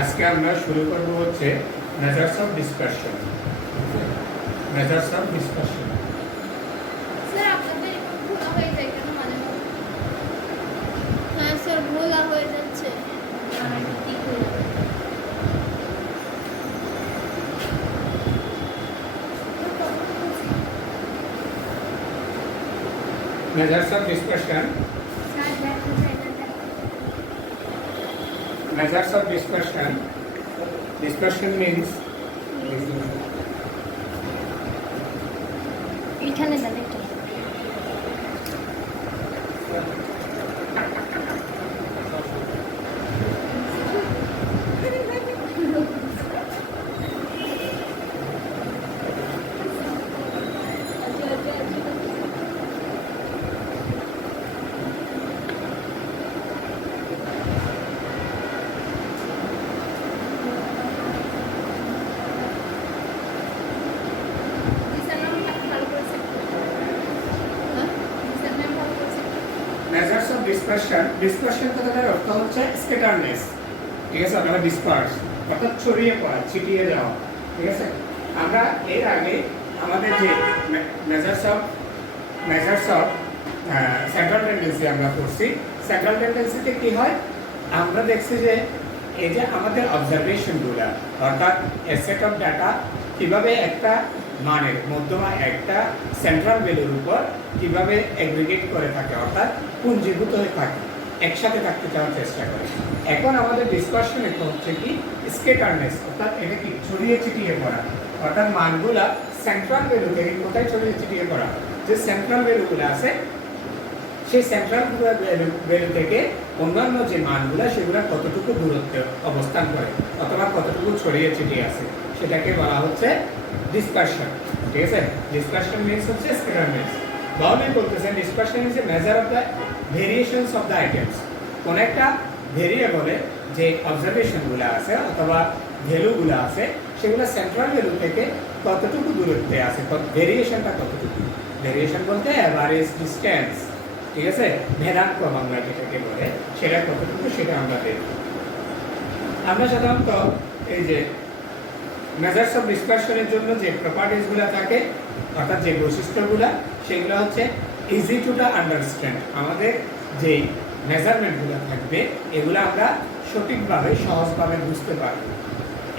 আজকে আমরা শুরু করব হচ্ছে measures of dispersion. Measures of dispersion. Sir আপনাদের এখন ভোলা হয়ে যায় কেন মাঝে মাঝে? হ্যাঁ স্যার ভোলা হয়ে যাচ্ছে। ঠিক হয়ে যাবে। Measures of dispersion. স্যার দেখো Measures of dispersion. Dispersion means এখানে দেন এটা। measures of dispersion. Dispersion কথাটার অর্থ হচ্ছে স্ক্যাটারনেস। ঠিক আছে, আমরা ডিসপার্স অর্থাৎ ছড়িয়ে পড়া, ছিটিয়ে যাওয়া। ঠিক আছে, আমরা এর আগে আমাদের যে মেজার্স অফ সেন্ট্রাল টেন্ডেন্সি আমরা করছি। সেন্ট্রাল টেন্ডেন্সিতে কি হয়, আমরা দেখছি যে এই যে আমাদের অবজারভেশনগুলো অর্থাৎ এ সেট অফ ডাটা কিভাবে একটা মানের মধ্যমা একটা সেন্ট্রাল ভ্যালুর উপর কিভাবে এগ্রিগেট করে থাকে, অর্থাৎ পুঞ্জীভূত হয়ে থাকে, একসাথে থাকতে চাওয়ার চেষ্টা করে। এখন আমাদের ডিসপারশনে হচ্ছে কি স্কেটারনেস, অর্থাৎ এটা কি ছড়িয়ে ছিটিয়ে পড়া, অর্থাৎ মানগুলা সেন্ট্রাল ভ্যালু থেকে কোথায় ছড়িয়ে ছিটিয়ে পড়া, যে সেন্ট্রাল ভ্যালুগুলো আছে সেই সেন্ট্রাল ভ্যালু থেকে অন্যান্য যে মানগুলো সেগুলো কতটুকু দূরত্বে অবস্থান করে অথবা কতটুকু ছড়িয়ে ছিটিয়ে আছে সেটাকে বলা হচ্ছে ডিসপারশন। ঠিক আছে, ডিসপারশন মিন্স হচ্ছে স্ক্যাটারনেস। বাউলি বলতেছেন dispersion is a measure of the variations of the items. কোন একটা ভেরিয়েবলে যে অবজারভেশনগুলো আছে অথবা ভ্যালুগুলো আছে সেগুলো সেন্ট্রাল ভ্যালু থেকে কতটুকু দূরত্বে আছে, ভেরিয়েশনটা কতটুকু। ভেরিয়েশন বলতে অ্যাভারেজ ডিসটেন্স। ঠিক আছে, ভেদাঙ্ক বাংলা যেটাকে বলে সেটা কতটুকু সেটা আমরা দেখব। আমরা সাধারণত এই যে মেজার্স অফ ডিসপারশনের জন্য যে প্রপার্টিসগুলো থাকে অর্থাৎ যে বৈশিষ্ট্যগুলো সেগুলো হচ্ছে ইজি টু দ্য আন্ডারস্ট্যান্ড। আমাদের যে মেজারমেন্টগুলো থাকবে এগুলো আমরা সঠিকভাবে সহজভাবে বুঝতে পারব।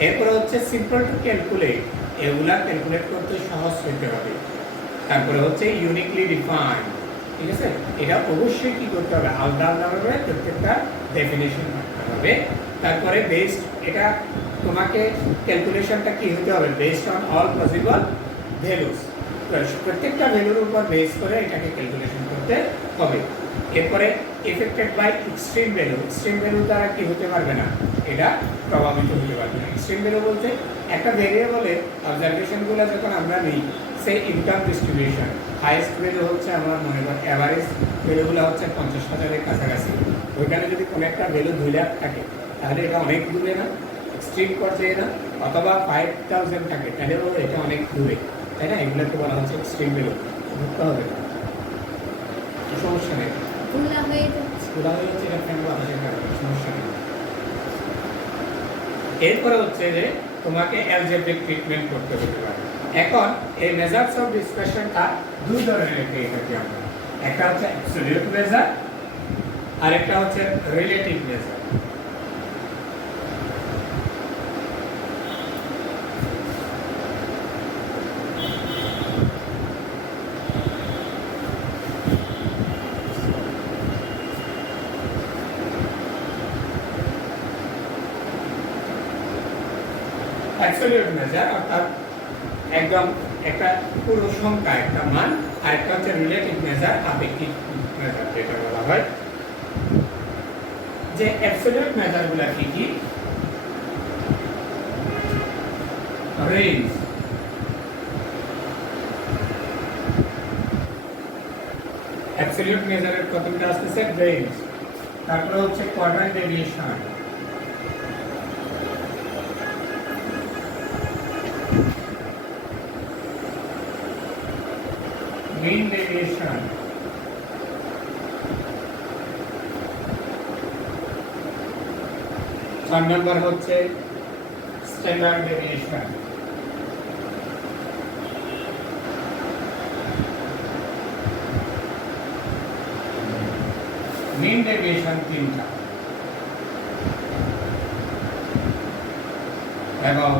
এরপরে হচ্ছে সিম্পল টু ক্যালকুলেট, এগুলা ক্যালকুলেট করতে সহজ হতে হবে। তারপরে হচ্ছে ইউনিকলি ডিফাইন্ড। ঠিক আছে, এটা অবশ্যই কি করতে হবে, আলাদা আলাদাভাবে প্রত্যেকটা ডেফিনেশন করতে হবে। তারপরে বেসড, এটা তোমাকে ক্যালকুলেশনটা কি হতে হবে, based on all possible values. প্রত্যেকটা ভ্যালুর উপর বেস করে এটাকে ক্যালকুলেশন করতে হবে। এরপরে affected by extreme value, extreme value দ্বারা কি হতে পারবে না, এটা প্রভাবিত হতে পারবে না। এক্সট্রিম ভ্যালু বলতে একটা ভেরিয়েবলে অবজারভেশনগুলো যখন আমরা নিই, সেই ইনকাম ডিস্ট্রিবিউশন হাইয়েস্ট ভ্যালু হচ্ছে আমার মনে করেন অ্যাভারেজ ভ্যালুগুলো হচ্ছে 50,000-এর কাছাকাছি। ওইখানে যদি কোনো একটা ভ্যালু 2 লাখ থাকে তাহলে এটা অনেক দূরে না, এক্সট্রিম পর্যায়ে না, অথবা 5000 থাকে তাহলেও এটা অনেক দূরে, তাই না? এগুলোকে বলা হচ্ছে এক্সট্রিম ভ্যালু। ধরতে হবে না, সমস্যা নেই। ভোলা হয়ে যাচ্ছে। পুরা হয়ে যাচ্ছে এটা ফ্যান বাতাসের কারণে, সমস্যা নেই। এরপরে হচ্ছে যে তোমাকে অ্যালজেব্রিক ট্রিটমেন্ট করতে হতে পারে। এখন এই মেজার্স অফ ডিসপারশনটা দুই ধরনের পেয়ে থাকি আমরা, একটা হচ্ছে অ্যাবসলিউট মেজার আর একটা হচ্ছে রিলেটিভ মেজার। অ্যাবসলিউট মেজার অর্থাৎ একদম একটা পুরো সংখ্যা, একটা মান, আর একটা হচ্ছে রিলেটিভ মেজার, আপেক্ষিক মেজার যেটা বলা হয়। যে অ্যাবসলিউট মেজারগুলো কি কি, রেঞ্জ, অ্যাবসলিউট মেজারের প্রথমটা আসতেছে রেঞ্জ, তারপরে হচ্ছে quadrant deviation, mean deviation, 4 number হচ্ছে স্ট্যান্ডার্ড ডেভিয়েশন। মিন ডেভিয়েশন 3টা এবং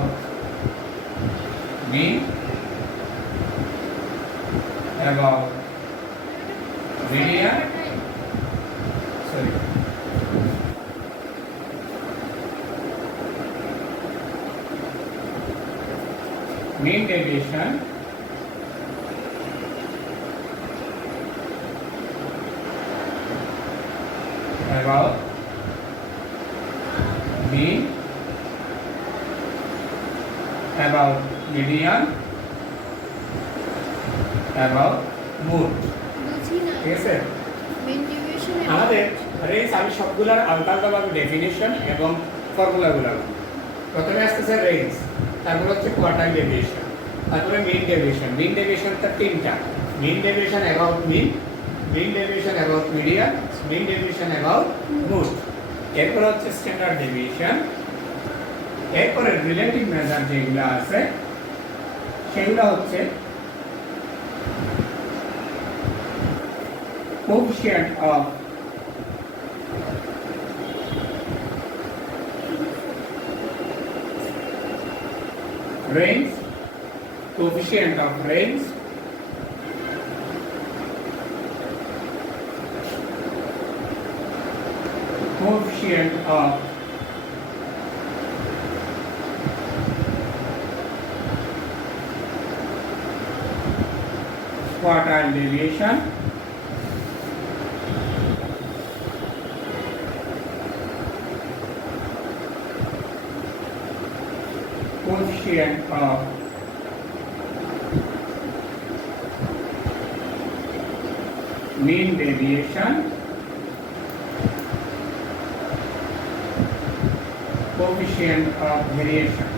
মিন এবং median sorry mean deviation about mean about median about mood বুঝি না ঠিক আছে মেন ডিভিশন আমাদের রেঞ্জ আমি সবগুলোর আলাদা আলাদাভাবে ডেফিনিশন এবং ফর্মুলাগুলো প্রথমে আসতেছে রেঞ্জ, তারপর হচ্ছে কোয়ার্টাইল ডেভিয়েশন, তারপরে মিন ডেভিয়েশন। মিন ডেভিয়েশনটা 3টা, mean deviation about mean, mean deviation about median, mean deviation about mode. এরপর হচ্ছে স্ট্যান্ডার্ড ডেভিয়েশন। এরপরে রিলেটিভ মেজার যেগুলো আছে সেগুলো হচ্ছে coefficient of range, coefficient of range, coefficient of quartile deviation, coefficient of mean deviation, coefficient of variation.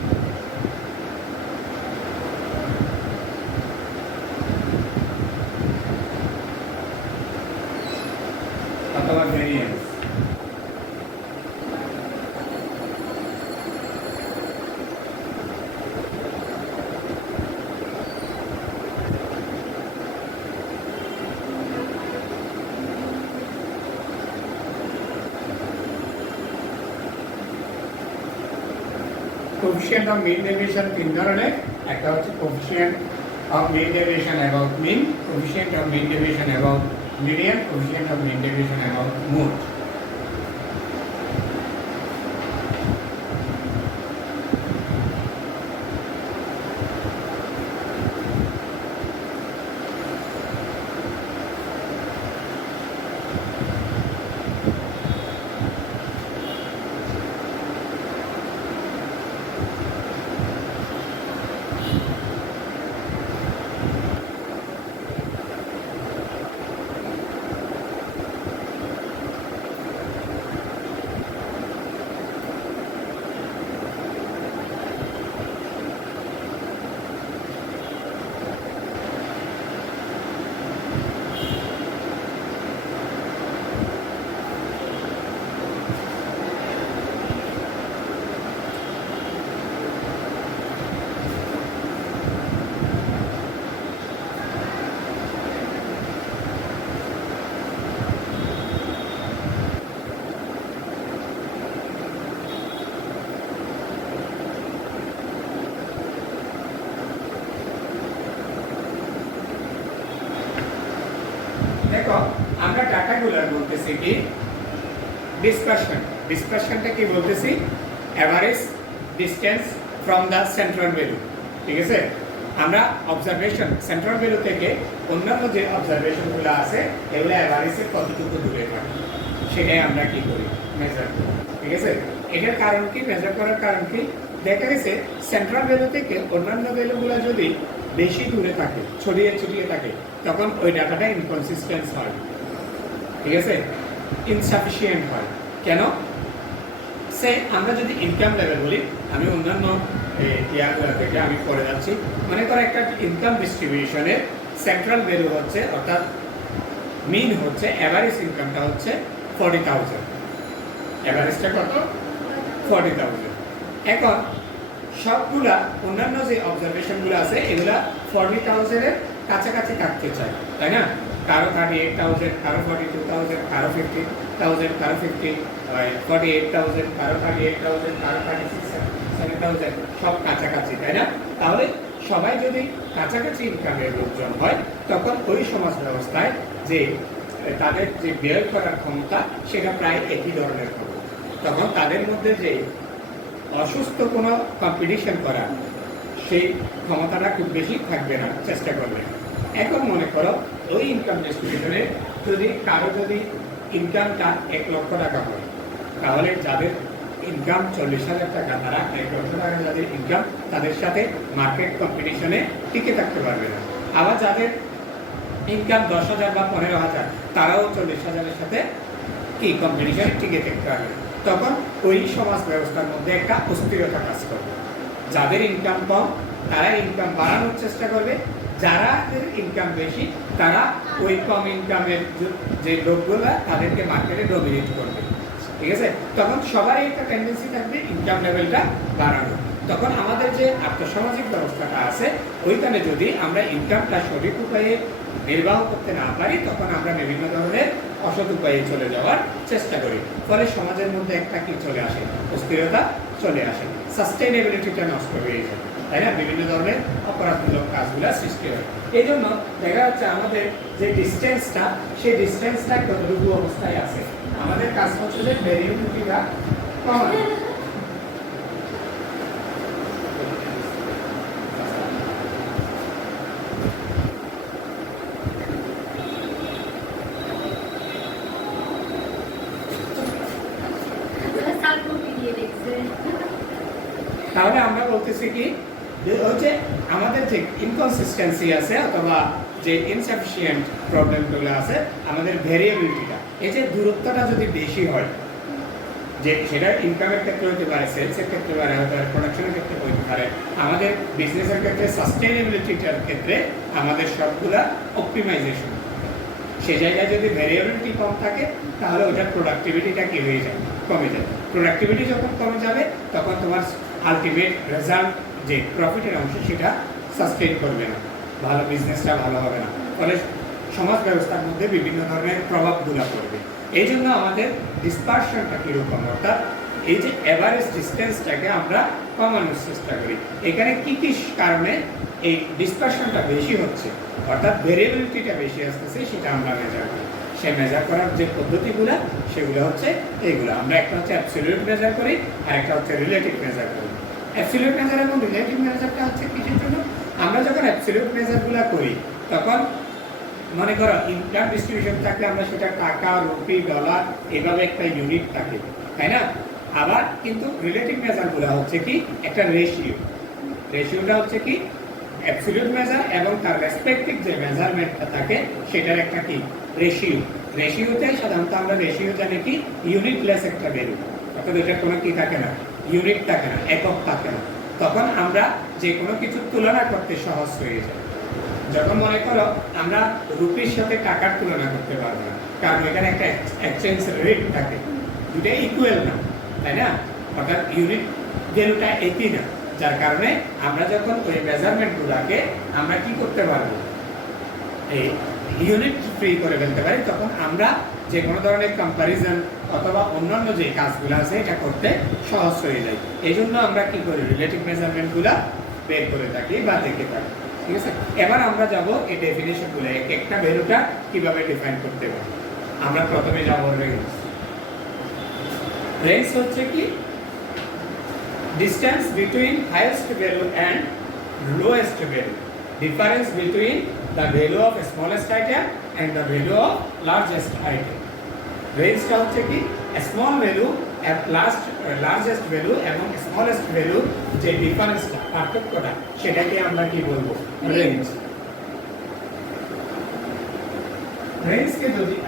अथवा variance. Coefficient of mean deviation 3 ধরনের, একটা হচ্ছে coefficient of mean deviation about mean, coefficient of mean deviation about median, coefficient of mean deviation about mode. দেখো আমরা ডাটাগুলোর বলতেছি কি dispersion. ডিসপারশনটা কি বলতেছি? Average distance from the central value. ঠিক আছে, আমরা অবজারভেশন সেন্ট্রাল ভ্যালু থেকে অন্যান্য যে অবজারভেশনগুলো আছে এগুলো এভারেজের কতটুকু দূরে থাকে সেটাই আমরা কি করি মেজার করি। ঠিক আছে, এটার কারণ কি, মেজার করার কারণ কি? দেখা গেছে সেন্ট্রাল ভ্যালু থেকে অন্যান্য ভ্যালুগুলো যদি বেশি দূরে থাকে, ছড়িয়ে ছিটিয়ে থাকে, তখন ওই ডাটাটা ইনকনসিস্টেন্ট হয়। ঠিক আছে, ইনসাফিসিয়েন্ট হয়। কেন? সে আমরা যদি ইনকাম লেভেল বলি, আমি অন্যান্য ইয়ারগুলো থেকে আমি পড়ে যাচ্ছি, মনে করো একটা ইনকাম ডিস্ট্রিবিউশনের সেন্ট্রাল ভ্যালু হচ্ছে, অর্থাৎ মিন হচ্ছে, অ্যাভারেজ ইনকামটা হচ্ছে 40,000। অ্যাভারেজটা কত? 40,000। এখন সবগুলা অন্যান্য যে অবজারভেশনগুলো আছে এগুলা 40,000 এর কাছাকাছি থাকতে চায়, তাই না? কারো 38,000, কারো 42,000, কারো 50,000, কারো 48,000, কারো 38,000, কারো 36,000, সব কাছাকাছি, তাই না? তাহলে সবাই যদি কাছাকাছি ইনকামের লোকজন হয় তখন ওই সমাজ ব্যবস্থায় যে তাদের যে ব্যয় করার ক্ষমতা সেটা প্রায় একই ধরনের হবে। তখন তাদের মধ্যে যে অসুস্থ কোনো কম্পিটিশন করা সেই ক্ষমতাটা খুব বেশি থাকবে না, চেষ্টা করবে। এখন মনে করো ওই ইনকাম ডিস্ট্রিবিউশনে যদি কারো যদি ইনকামটা 1 লক্ষ টাকা হয়, তাহলে যাদের ইনকাম 40,000 টাকা, তারা 1 লক্ষ টাকা যাদের ইনকাম, তাদের সাথে মার্কেট কম্পিটিশনে টিকে থাকতে পারবে না। আবার যাদের ইনকাম 10,000 বা 15,000, তারাও 40,000-এর সাথে কি কম্পিটিশনে টিকে থাকতে পারবে না। তখন ওই সমাজ ব্যবস্থার মধ্যে একটা অস্থিরতা কাজ করবে। যাদের ইনকাম কম তারা ইনকাম বাড়ানোর চেষ্টা করবে, যাদের ইনকাম বেশি তারা ওই কম ইনকামের যে লোকগুলো তাদেরকে মার্কেটে ডমিনেট করবে, ঠিক আছে? তখন সবারই একটা টেন্ডেন্সি থাকবে ইনকাম লেভেলটা বাড়ানো। তখন আমাদের যে আর্থসামাজিক ব্যবস্থাটা আছে ওইখানে যদি আমরা ইনকামটা সঠিক উপায়ে নির্বাহ করতে না পারি তখন আমরা বিভিন্ন ধরনের অসৎ উপায়ে চলে যাওয়ার চেষ্টা করি। ফলে সমাজের মধ্যে একটা কি চলে আসে, অস্থিরতা চলে আসে, সাস্টেইনেবিলিটিটা নষ্ট হয়ে যায়, তাই না? বিভিন্ন ধরনের অপরাধমূলক কাজগুলো সৃষ্টি হয়। এই জন্য দেখা যাচ্ছে আমাদের যে ডিস্টেন্সটা সেই ডিস্টেন্সটা কতটুকু অবস্থায় আছে। আমাদের কাজ হচ্ছে যে ভেরিয়েবিলিটিটা কমানো। তাহলে আমরা বলতেছি কি যে হচ্ছে আমাদের যে ইনকনসিস্টেন্সি আছে অথবা যে ইনসাফিসিয়েন্ট প্রবলেমগুলো আছে, আমাদের ভেরিয়েবিলিটিটা, এই যে দূরত্বটা যদি বেশি হয়, যে সেটা ইনকামের ক্ষেত্রে হতে পারে, সেলসের ক্ষেত্রে হতে পারে, প্রোডাকশনের ক্ষেত্রে হতে পারে, আমাদের বিজনেসের ক্ষেত্রে, সাস্টেইনেবিলিটিটার ক্ষেত্রে আমাদের সবগুলা অপটিমাইজেশন। সে জায়গায় যদি ভেরিয়েবিলিটি কম থাকে তাহলে ওটার প্রোডাক্টিভিটিটা কি হয়ে যায়, কমে যায়। প্রোডাক্টিভিটি যখন কমে যাবে তখন তোমার আলটিমেট রেজাল্ট যে প্রফিটের অংশ সেটা সাস্টেইন করবে না, ভালো বিজনেসটা ভালো হবে না। ফলে সমাজ ব্যবস্থার মধ্যে বিভিন্ন ধরনের প্রভাবগুলো পড়বে। এই জন্য আমাদের ডিসপারশনটা কীরকম, অর্থাৎ এই যে এভারেজ ডিস্টেন্সটাকে আমরা কমানোর চেষ্টা করি। এখানে কি কি কারণে এই ডিসপারশনটা বেশি হচ্ছে, অর্থাৎ ভেরিয়েবিলিটিটা বেশি আসতেছে, সেটা আমরা মেজার করি। সে মেজার করার যে পদ্ধতিগুলো সেগুলো হচ্ছে এইগুলো। আমরা একটা হচ্ছে অ্যাবসলিউট মেজার করি আর একটা হচ্ছে রিলেটিভ মেজার করি। অ্যাবসলিউট মেজার এবং রিলেটিভ মেজারটা হচ্ছে কিছুর জন্য আমরা যখন অ্যাবসলিউট মেজারগুলো করি তখন মনে করো ইনকাম ডিস্ট্রিবিউশন থাকলে আমরা সেটা টাকা, রুপি, ডলার এভাবে একটা ইউনিট থাকে, তাই না? আবার কিন্তু রিলেটিভ মেজারগুলো হচ্ছে কি একটা রেশিও। রেশিওটা হচ্ছে কি অ্যাবসলিউট মেজার এবং তার রেসপেক্টিভ যে মেজারমেন্টটা থাকে সেটার একটা কি রেশিও। রেশিওতে সাধারণত আমরা রেশিও জানি কি ইউনিটলেস একটা ভ্যালু, অর্থাৎ এটা কোনো কি থাকে না, ইউনিট থাকে না, একক থাকে না। তখন আমরা যে কোনো কিছু তুলনা করতে সহজ হয়ে যায়। যখন মনে করো আমরা রুপির সাথে টাকার তুলনা করতে পারবো না, কারণ এখানে একটা এক্সচেঞ্জ রেট থাকে, দুটা ইকুয়াল না, তাই না? অর্থাৎ ইউনিট ভ্যালুটা একই না, যার কারণে আমরা যখন ওই মেজারমেন্টগুলোকে আমরা কি করতে পারবো, এই ইউনিট ফ্রি করে ফেলতে পারি। তখন আমরা যে কোনো ধরনের কম্প্যারিজন অথবা অন্যান্য যে কাজগুলো আছে এটা করতে সহজ হয়ে যায়। এই জন্য আমরা কি করি, রিলেটিভ মেজারমেন্টগুলো বের করে থাকি বা দেখে থাকি, ঠিক আছে? এবার আমরা যাব এই ডেফিনেশনগুলো, একটা ভ্যালুটা কিভাবে ডিফাইন করতে পারি। আমরা প্রথমে যাব রেঞ্জ। রেঞ্জ হচ্ছে কি distance between highest value and lowest value, difference between the value of smallest item and the value of largest item. Range টা হচ্ছে কি small value at largest value এবং smallest value যে ডিফারেন্সটা, পার্থক্যটা, সেটাকে আমরা কি বলবো, রেঞ্জ।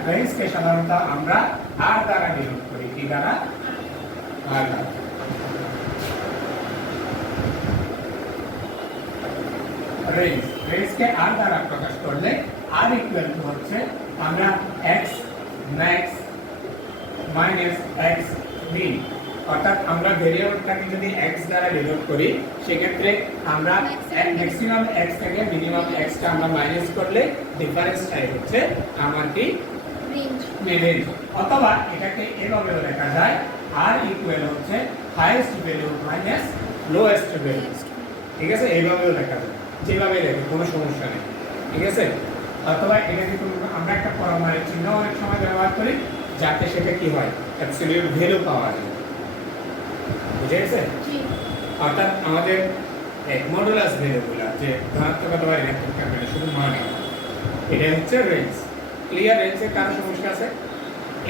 রেঞ্জকে সাধারণত আমরা আর দ্বারা ডিনোট করি, কি দ্বারা, আর দ্বারা। রেঞ্জকে আর দ্বারা প্রকাশ করলে আর ইকুয়াল টু হচ্ছে আমরা x max minus x min অর্থাৎ আমরা ভেরিয়েবলটাকে যদি x দ্বারা ডিনোট করি সেক্ষেত্রে আমরা ম্যাক্সিমাম x থেকে মিনিমাম x টা আমরা মাইনাস করলে ডিফারেন্সটাই হচ্ছে আমার কি রেঞ্জ। রেঞ্জ। অথবা এটাকে এভাবেও লেখা যায় r ইকুয়াল হচ্ছে highest value minus lowest value. ঠিক আছে, এইভাবেও লেখা যায়, যেভাবে লেখে কোনো সমস্যা নেই। ঠিক আছে, অথবা এটা কিন্তু আমরা একটা পরমাণুর চিহ্ন অনেক সময় ব্যবহার করি যাতে সেটা কি হয় অ্যাবসলিউট ভ্যালু পাওয়া যায়। বুঝে গেছে? জি। অর্থাৎ আমাদের মডুলাস ভ্যালুগুলো যে ধনাত্মক অথবা ঋণাত্মক থাকবে না, শুধু মান, এটা হচ্ছে রেঞ্জ। ক্লিয়ার? রেঞ্জের কারণ সমস্যা আছে।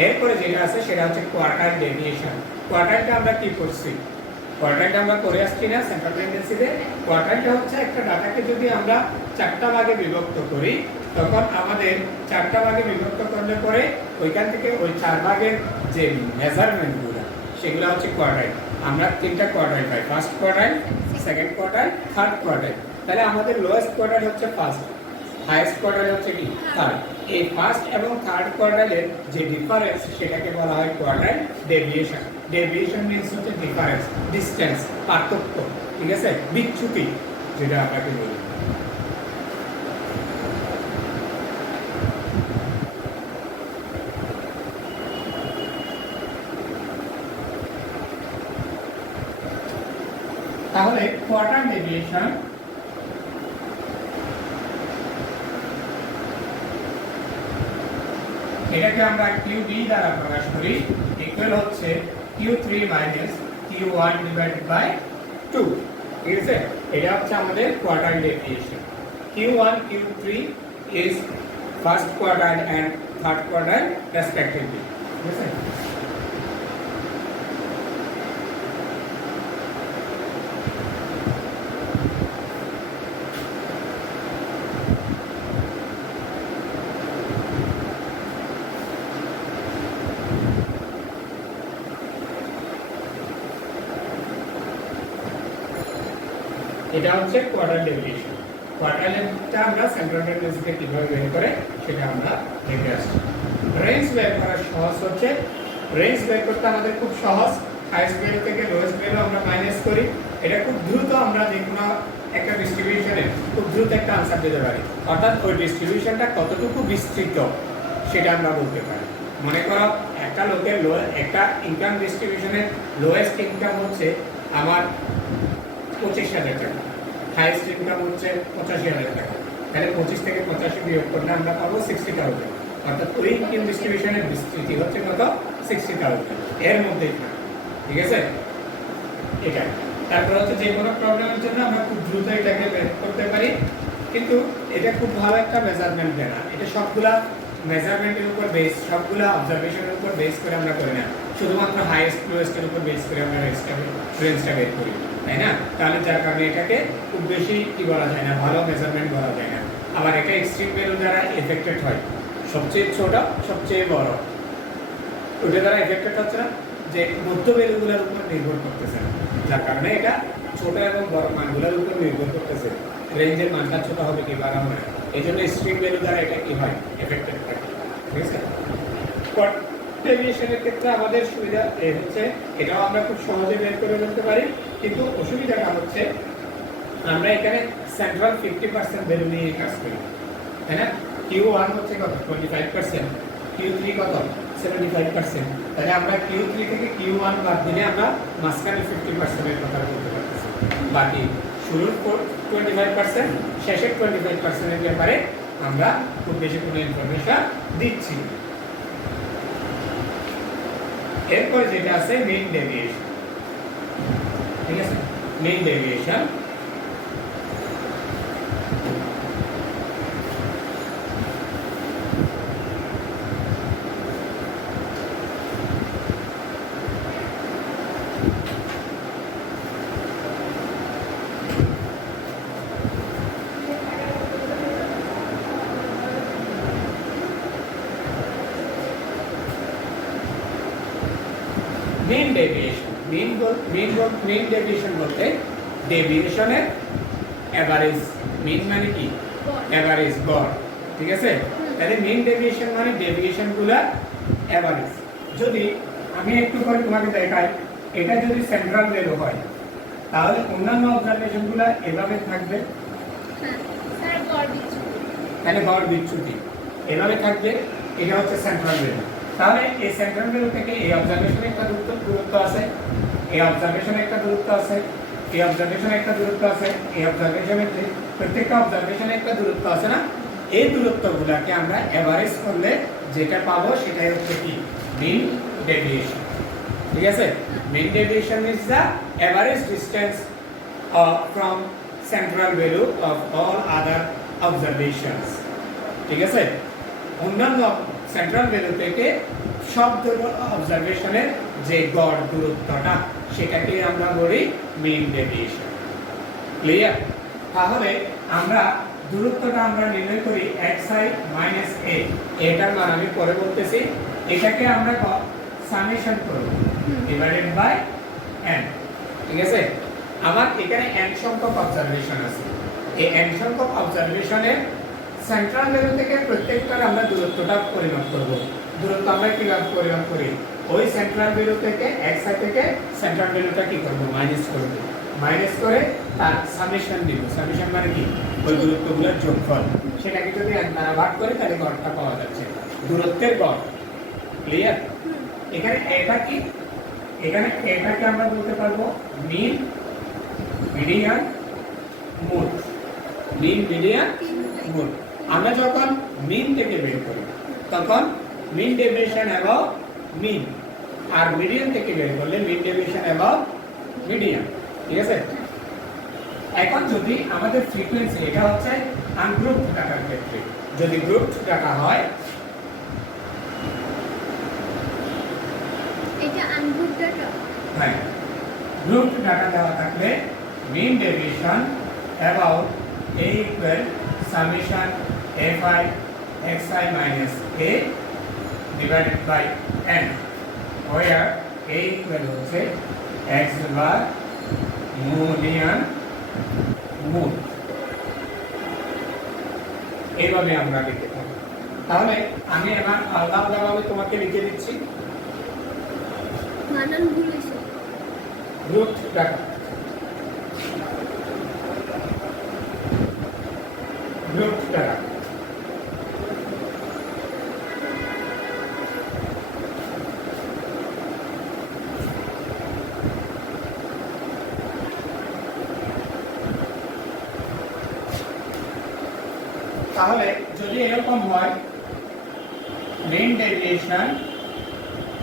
এরপরে যেটা আছে সেটা হচ্ছে কোয়ার্টাইল ডেভিয়েশন। কোয়ার্টাইলটা আমরা কি করছি, কোয়ার্টাইলটা আমরা করে আসছি না সেন্ট্রাল টেন্ডেন্সিতে। কোয়ার্টাইলটা হচ্ছে একটা ডাটাকে যদি আমরা 4টা ভাগে বিভক্ত করি তখন আমাদের 4টা ভাগে বিভক্ত করলে পরে ওইখান থেকে ওই 4 ভাগের যে মেজারমেন্টগুলো সেগুলো হচ্ছে কোয়ার্টাইল। আমরা 3টা কোয়ার্টাইল পাই, first quartile, second quartile, third quartile. তাহলে আমাদের লোয়েস্ট কোয়ার্টাইল হচ্ছে ফার্স্ট, হাইয়েস্ট কোয়ার্টাইল হচ্ছে কি থার্ড। এই ফার্স্ট এবং থার্ড কোয়ার্টাইলের যে ডিফারেন্স সেটাকে বলা হয় কোয়ার্টাইল ডেভিয়েশন। ডেভিয়েশন মিন্স হচ্ছে ডিফারেন্স, ডিসটেন্স, পার্থক্য। ঠিক আছে, বিচ্যুতি যেটা আপনাকে বলি। তাহলে কোয়ার্টাইল ডেভিয়েশন এটাকে আমরা QD দ্বারা প্রকাশ করি, ইকুয়াল হচ্ছে Q3 minus Q1 divided by 2। ঠিক আছে, এটা হচ্ছে আমাদের quartile deviation. Q1 Q3 is first quartile and third quartile respectively। ঠিক আছে, এটা হচ্ছে কোয়ার্টাইল ডেভিয়েশন। কোয়ার্টাইলটা আমরা সেন্ট্রাল টেন্ডেন্সিতে কিভাবে বের করে সেটা আমরা দেখে আসছি। রেঞ্জ বের করার সহজ হচ্ছে, রেঞ্জ বের করতে আমাদের খুব সহজ। হাইয়েস্ট ভ্যালু থেকে লোয়েস্ট ভ্যালু আমরা মাইনাস করি। এটা খুব দ্রুত আমরা যে কোনো একটা ডিস্ট্রিবিউশনে খুব দ্রুত একটা আনসার দিতে পারি। অর্থাৎ ওই ডিস্ট্রিবিউশনটা কতটুকু বিস্তৃত সেটা আমরা বলতে পারি। মনে করো একটা লোকের একটা ইনকাম ডিস্ট্রিবিউশনের লোয়েস্ট ইনকাম হচ্ছে আমার 25,000 টাকা, হাইয়েস্ট ইনকাম হচ্ছে 85,000 টাকা। তাহলে 25 থেকে 85 বিয়োগ করলে আমরা পাবো 60,000। অর্থাৎ ওই ইনকাম ডিস্ট্রিবিউশনের বিস্তৃতি হচ্ছে কত 60,000 এর মধ্যেই থাকে। ঠিক আছে, এটা তারপর হচ্ছে যে কোনো প্রবলেমের জন্য আমরা খুব দ্রুত এটাকে বের করতে পারি, কিন্তু এটা খুব ভালো একটা মেজারমেন্ট দেয় না। এটা সবগুলা মেজারমেন্টের উপর বেস, সবগুলা অবজারভেশনের উপর বেস করে আমরা করি না, শুধুমাত্র হাইয়েস্ট লোয়েস্টের উপর বেস করে আমরা রেঞ্জটা বের করি, তাই না? তাহলে যার কারণে এটাকে খুব বেশি কি বলা যায় না, ভালো মেজারমেন্ট বলা যায় না। আবার এটা এক্সট্রিম ভ্যালু দ্বারা এফেক্টেড হয়, সবচেয়ে ছোট সবচেয়ে বড় ওটা দ্বারা এফেক্টেড হচ্ছে না, যে মধ্য ভ্যালুগুলোর উপর নির্ভর করতেছে না, যার কারণে এটা ছোট এবং বড় মানগুলোর উপর নির্ভর করতেছে। রেঞ্জের মানটা ছোট হবে কি বড় হবে, এই জন্য স্ট্রিং ভ্যালু দ্বারা এটা কি হয় এফেক্টেড থাকে। ঠিক আছে, ডেভিয়েশনের ক্ষেত্রে আমাদের সুবিধা হচ্ছে এটাও আমরা খুব সহজে বের করে ফেলতে পারি, কিন্তু অসুবিধাটা হচ্ছে আমরা এখানে সেন্ট্রাল 50% ভ্যালু নিয়ে কাজ করি, তাই না? Q1 হচ্ছে কত 25%, Q3 কত 75%। তাহলে আমরা Q3 থেকে Q1 বাদ দিলে আমরা মাঝখানে 50% এর কথা বলতে পারতেছি। বাকি শুরুর 25%, শেষের 25% এর ব্যাপারে আমরা খুব বেশি কোনো ইনফরমেশন দিচ্ছি। এরপরে যেটা আছে মিন ডেভিয়েশন। ঠিক আছে, মিন ডেভিয়েশন মিন ডেভিয়েশন, মিন ডেভিয়েশন বলতে ডেভিয়েশনের এভারেজ। মিন মানে কি? এভারেজ, গড়। ঠিক আছে, তাহলে মিন ডেভিয়েশন মানে ডেভিয়েশনগুলোর এভারেজ। যদি আমি একটু করে তোমাকে দেখাই, এটা যদি সেন্ট্রাল ভ্যালু হয় তাহলে অন্যান্য অবজারভেশনগুলো এভাবে থাকবে, হ্যাঁ স্যার গড় বিচ্যুতি। তাহলে গড় বিচ্যুতি এভাবে থাকবে। এটা হচ্ছে সেন্ট্রাল ভ্যালু। তাহলে এই সেন্ট্রাল ভ্যালু থেকে এই অবজারভেশনে একটা দূরত্ব আছে, এই অবজারভেশনে একটা দূরত্ব আছে, এই অবজারভেশনে একটা দূরত্ব আছে, এই অবজারভেশনে প্রত্যেকটা অবজারভেশনে একটা দূরত্ব আছে না? এই দূরত্বগুলোকে আমরা এভারেজ করলে যেটা পাবো সেটাই হচ্ছে কি মিন ডেভিয়েশন। ঠিক আছে, mean deviation is the average distance from central value of all other observations. ঠিক আছে, অন্যান্য সেন্ট্রাল ভ্যালু থেকে সব অবজারভেশনের যে গড় দূরত্বটা সেটাকে আমরা বলি মিন ডেভিয়েশন। ক্লিয়ার? তাহলে আমরা দূরত্বটা আমরা নির্ণয় করি xi - a, এটার মান আমি পরে বলতেছি। এটাকে আমরা সামেশন করব ডিভাইডেড বাই n। ঠিক আছে, আমার এখানে n সংখ্যক অবজারভেশন আছে। এই n সংখ্যক অবজারভেশনের সেন্ট্রাল ভ্যালু থেকে প্রত্যেকটার আমরা দূরত্বটা পরিমাপ করব। দূরত্ব আমরা কিভাবে পরিমাপ করি? ওই সেন্ট্রাল ভ্যালু থেকে xi থেকে সেন্ট্রাল ভ্যালুটা কি করব? মাইনাস করব। মাইনাস করে তার সামেশন দিব। সামেশন মানে কি? ওই দূরত্বগুলোর যোগফল। সেটাকে যদি n দ্বারা ভাগ করি তাহলে গড়টা পাওয়া যাচ্ছে, দূরত্বের গড়। ক্লিয়ার? এখানে এটা কি? এখানে এটাকে আমরা বলতে পারবো mean, median, mode. Mean, median, mode. আমরা যখন মিন থেকে বের করি তখন মিন ডেভিয়েশন অ্যাবাউট মিন, আর মিডিয়ান থেকে বের করলে মিন ডেভিয়েশন অ্যাবাউট মিডিয়ান। ঠিক আছে, এখন যদি আমাদের ফ্রিকোয়েন্সি, এটা হচ্ছে আনগ্রুপড ডাটার ক্ষেত্রে, যদি গ্রুপড ডাটা হয়, এটা আনগ্রুপড ডাটা। হ্যাঁ, গ্রুপড ডাটা দেওয়া থাকলে mean deviation about a equal summation fi xi minus a divided by n, where a equal হচ্ছে x বার মিডিয়ান মোড। এইভাবে আমরা লিখতে পারি। তাহলে আমি এবার আলাদাভাবে তোমাকে লিখে দিচ্ছি। বানান ভুল হয়েছে। Grouped data, grouped data. তাহলে যদি এরকম হয় মিন ডেভিয়েশন,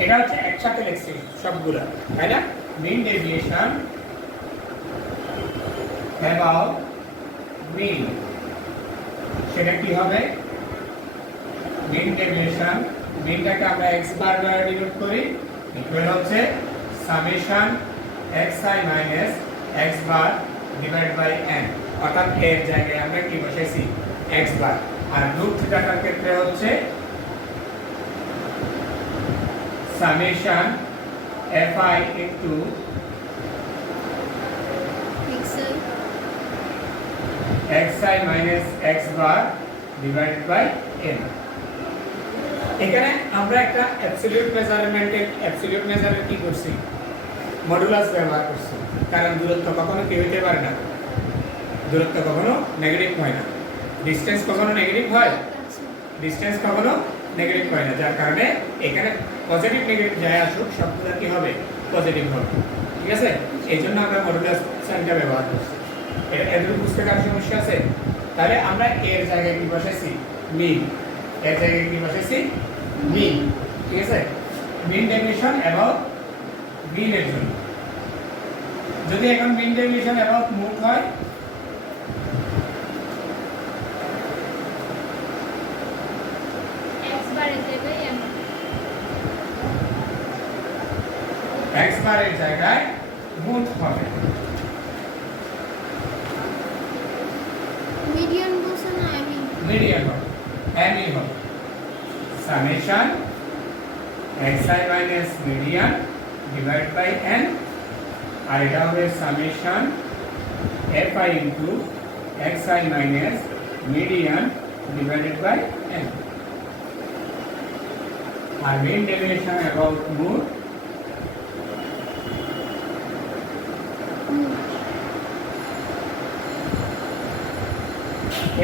এটা হচ্ছে একসাথে লিখছি সবগুলো, তাই না? মিন ডেভিয়েশন অ্যাবাউট মিন, সেটা কি হবে? মিন ডেভিয়েশন, মিনটাকে আমরা x বার দ্বারা ডিনোট করি, ইকুয়াল হচ্ছে summation xi minus x bar divide by n, অর্থাৎ এর জায়গায় আমরা কি বসাইছি? x বার। আর গ্রুপড ডাটার ক্ষেত্রে হচ্ছে summation fi into pixel xi minus x bar divided by n। এখানে আমরা একটা অ্যাবসলিউট মেজারের কি করছি? মডুলাস ব্যবহার করছি, কারণ দূরত্ব কখনো কি হইতে পারে না, দূরত্ব কখনো নেগেটিভ হয় না, ডিসটেন্স কখনো নেগেটিভ হয়, ডিসটেন্স কখনো নেগেটিভ হয় না, যার কারণে এখানে পজিটিভ নেগেটিভ যায় আসুক সবগুলো কি হবে? পজিটিভ হবে। ঠিক আছে, এই জন্য আমরা মডুলাস সাইনটা ব্যবহার করছি। এর বুঝতে কার সমস্যা আছে? তাহলে আমরা এর জায়গায় কি বসাইছি? মিন। এর জায়গায় কি বসাইছি? মিন। ঠিক আছে, মিন ডেভিয়েশন অ্যাবাউট মিন এর জন্য। যদি এখন মিন ডেভিয়েশন অ্যাবাউট মোড হয়, x বারের জায়গায় m, x বারের জায়গায় মোড হবে। মিডিয়ান বলছে না আমি। মিডিয়ান হবে, mi হবে summation xi minus median divide by n, আর এটা হবে summation fi into xi minus median divided by n। আর মিন ডেভিয়েশন অ্যাবাউট মোড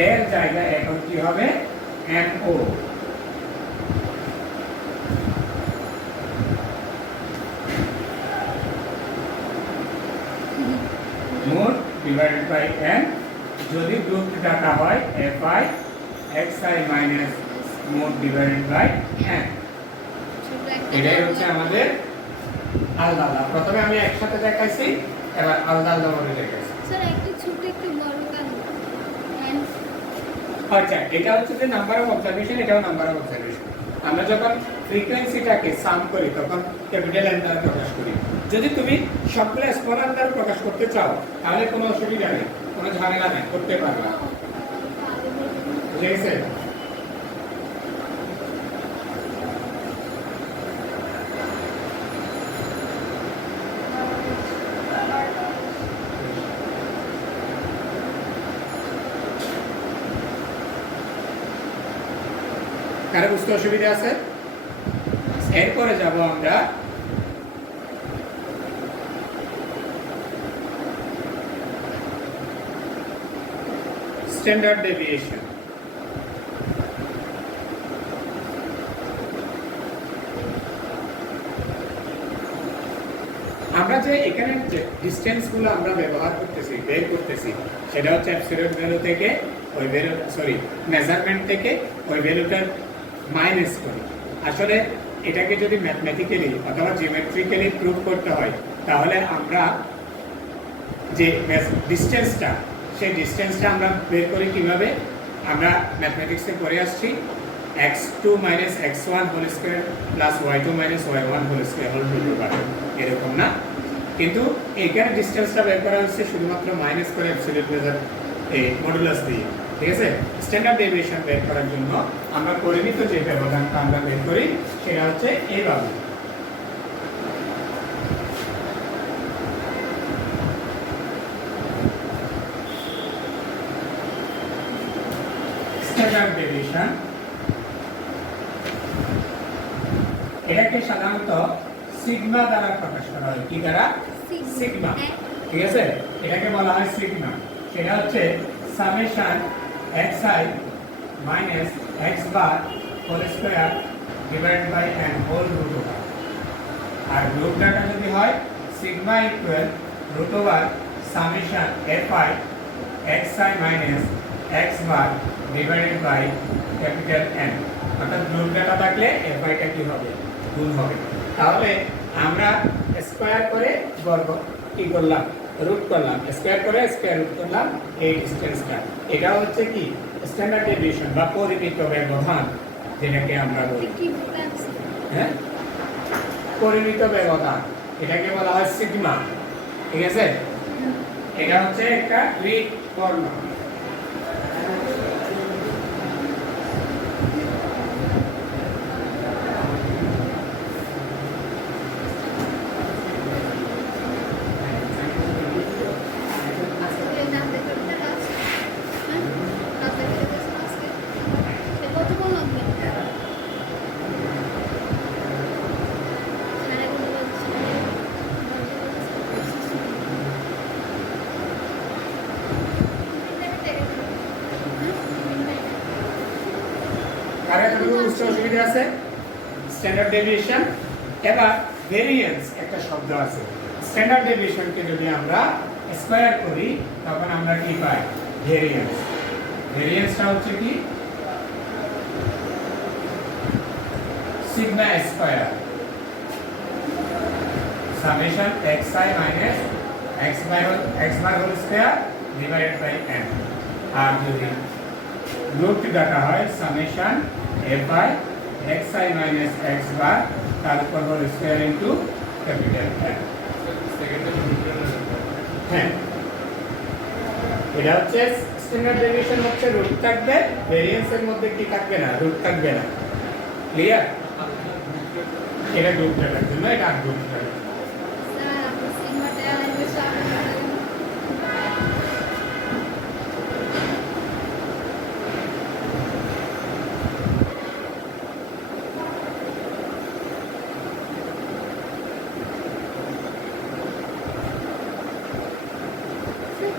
এর জায়গায় এখন কি হবে NO mode divided by n যদি গ্রুপ ডাটা হয় fi xi minus mode divided by n এটাই হচ্ছে আমাদের আলাদা আলাদা। প্রথমে আমি একসাথে দেখাইছি, এবার আলাদা আলাদা ভাবে দেখাইছি। স্যার একটু ছোট একটু বড় কেন? আচ্ছা, এটা হচ্ছে যে নাম্বার অফ অবজারভেশন, এটাও নাম্বার অফ অবজারভেশন। আমরা যখন ফ্রিকোয়েন্সিটাকে সাম করি তখন ক্যাপিটাল এন দ্বারা প্রকাশ করি। যদি তুমি সবগুলো স্মল এন দ্বারা প্রকাশ করতে চাও তাহলে কোনো অসুবিধা নেই, কোনো ঝামেলা নেই, করতে পারবা। বুঝে গেছে? কারো বুঝতে অসুবিধা আছে? এরপরে যাব আমরা স্ট্যান্ডার্ড ডেভিয়েশন। আমরা যে এখানে যে ডিসটেন্সগুলো আমরা ব্যবহার করতেছি, বের করতেছি, সেটা হচ্ছে অ্যাবসলিউট ভ্যালু থেকে ওই ভ্যালু, মেজারমেন্ট থেকে ওই ভ্যালুটা মাইনাস করি। আসলে এটাকে যদি ম্যাথমেটিক্যালি অথবা জিওমেট্রিক্যালি প্রুভ করতে হয় তাহলে আমরা যে ডিসটেন্সটা, সেই ডিসটেন্সটা আমরা বের করি কিভাবে? আমরা ম্যাথমেটিক্সে পড়ে আসছি x2 minus x1 whole square plus y2 minus y1 whole square whole to the power, এরকম না? কিন্তু এখানে ডিসটেন্সটা বের করা হচ্ছে শুধুমাত্র মাইনাস করে অ্যাবসলিউট মেজার এই মডুলাস দিয়ে। ঠিক আছে? স্ট্যান্ডার্ড ডেভিয়েশন বের করার জন্য আমরা পরিমিত যে ব্যবধানটা আমরা বের করি সেটা হচ্ছে এইভাবে। স্ট্যান্ডার্ড ডেভিয়েশন এটাকে সাধারণত সিগমা দ্বারা প্রকাশ করা হয়। কি দ্বারা? সিগমা। ঠিক আছে? এটাকে বলা হয় সিগমা। সেটা হচ্ছে summation xi minus x bar whole square divided by n whole root over. আর গ্রুপ ডাটা যদি হয় sigma equal root over summation fi xi minus x bar divided by capital N। অর্থাৎ গ্রুপ ডাটা থাকলে fi টা কি হবে? গুণ হবে। তাহলে আমরা স্কয়ার করে বর্গ কি করলাম? রুট করলাম, স্কয়ার করে স্কয়ার রুট করলাম এই ডিসটেন্সটা। এটা হচ্ছে কি স্ট্যান্ডার্ড ডেভিয়েশন বা পরিমিত ব্যবধান, যেটাকে আমরা বলি। হ্যাঁ, পরিমিত ব্যবধান, এটাকে বলা হয় সিগমা। ঠিক আছে? এটা হচ্ছে একটা গ্রিক বর্ণ। আর এতটুকু বুঝতে অসুবিধা আছে? Standard deviation. এবার ভেরিয়েন্স একটা শব্দ আছে। স্ট্যান্ডার্ড ডেভিয়েশনকে যদি আমরা স্কয়ার করি তখন আমরা কি পাই? ভেরিয়েন্স। ভেরিয়েন্সটা হচ্ছে কি sigma square summation xi minus x bar whole square divided by n। আর যদি গ্রুপ ডাটা হয় summation fi xi minus x bar তার উপর whole square into capital N। হ্যাঁ, এটা হচ্ছে স্ট্যান্ডার্ড ডেভিয়েশন। হচ্ছে রুট থাকবে, ভেরিয়েন্সের মধ্যে কি থাকবে না? রুট থাকবে না। ক্লিয়ার? এটা গ্রুপ ডাটার জন্য, এটা গ্রুপ ডাটা।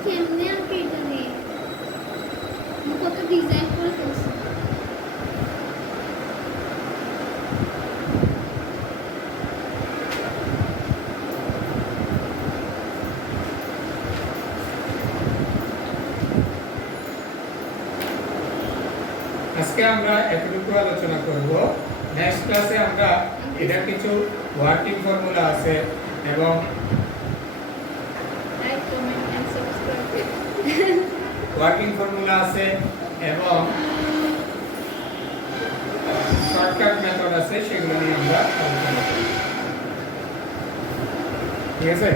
কেমনে আর কি জানি কত ডিজাইন করে ফেলছি। আজকে আমরা এতটুকু আলোচনা করব। নেক্সট ক্লাসে আমরা এটা কিছু ওয়ার্কিং ফর্মুলা আছে এবং like comment and subscribe. Working formula আছে এবং শর্টকাট মেথড আছে, সেগুলো নিয়ে আমরা আলোচনা করব। ঠিক আছে?